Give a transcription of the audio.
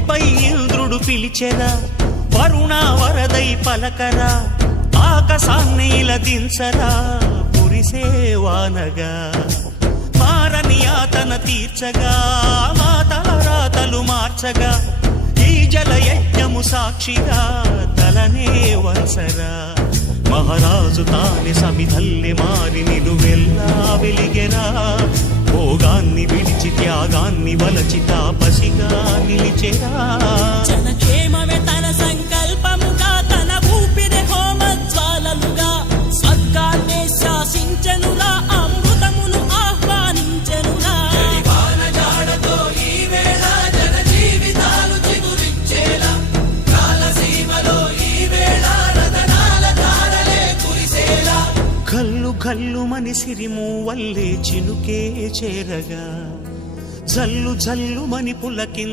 భూమిపై ఇంద్రుడు పిలిచెరా వరుణ వరదై పలకరా? ఆకాశాన్ని ఇలా దించరా? పురిసేవానగా మారని ఆతన తీర్చగా మాతారాతలు మార్చగా ఈ జలయజ్ఞము సాక్షిగా తలనే వంచరా. మహారాజు తాని సమిధల్లి మారి నిలువెల్లా వెలిగెరా. భోగాన్ని విడిచి త్యాగాన్ని వలచి తాపసిగా కల్లు కల్లు మని సిరిము వల్లే చినుకే చేరగా. జల్లు జల్లు మని పులకిం